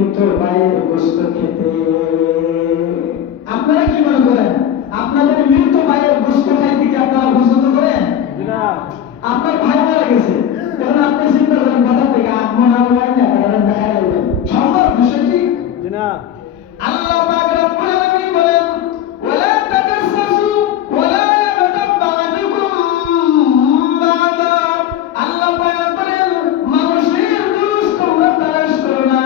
মৃত ভাইয়ের গোশত খেতে। আপনারা কি মনে করেন আপনাদের মৃত ভাইয়ের গোশত খাইতে কি আপনারা পছন্দ করেন? আপনার ভাই মারা গেছে, তখন আপনি চিন্তা করেন বাজার থেকে আগমন আলো হয় না, তারা দেখা যাবেন সম্ভব বিষয়টি? আল্লাহ পাক রব্বুল আলামিন বলেন ওয়ালা তাজাসসু ওয়ালা ইয়াগতাব বা'দুকুম বা'দা। আল্লাহ পাক বলেন মানুষের দোষ তোমরা তালাশ করো না,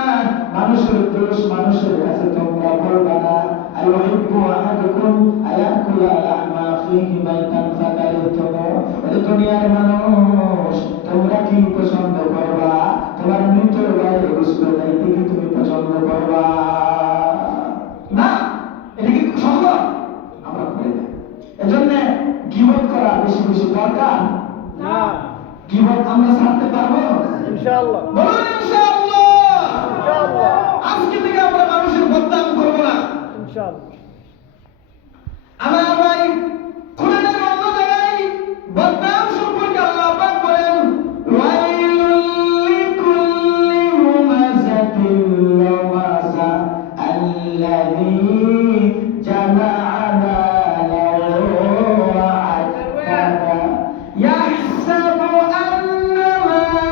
মানুষের দোষ মানুষের কাছে তোমরা বলবা না। আইয়ুহিব্বু আহাদুকুম আয়াকুলা লাহমা আখিহি মাইতান ফাকারিহতুমু। এই দুনিয়ার মানুষ তোমরা কি পছন্দ করবা? তোমার মৃত ভাইয়ের গোশত খাইতে কি তুমি পছন্দ করবা? না, এটা কি সম্ভব? আমরা করি না। এজন্য গীবত করা বেশি বেশি দরকার না। গীবত আমরা ছাড়তে পারবো ইনশাআল্লাহ। বলুন ইনশাআল্লাহ। ইনশাআল্লাহ। আজকে থেকে আমরা মানুষের বদনাম করব না ইনশাআল্লাহ। আমার ভাই কোরআনের অন্য জায়গায় বদনাম সম্পর্কে আল্লাহ পাক বলেন ওয়াইলুল লিকুল্লি হুমাযাতিন লুমাযা আল্লাযী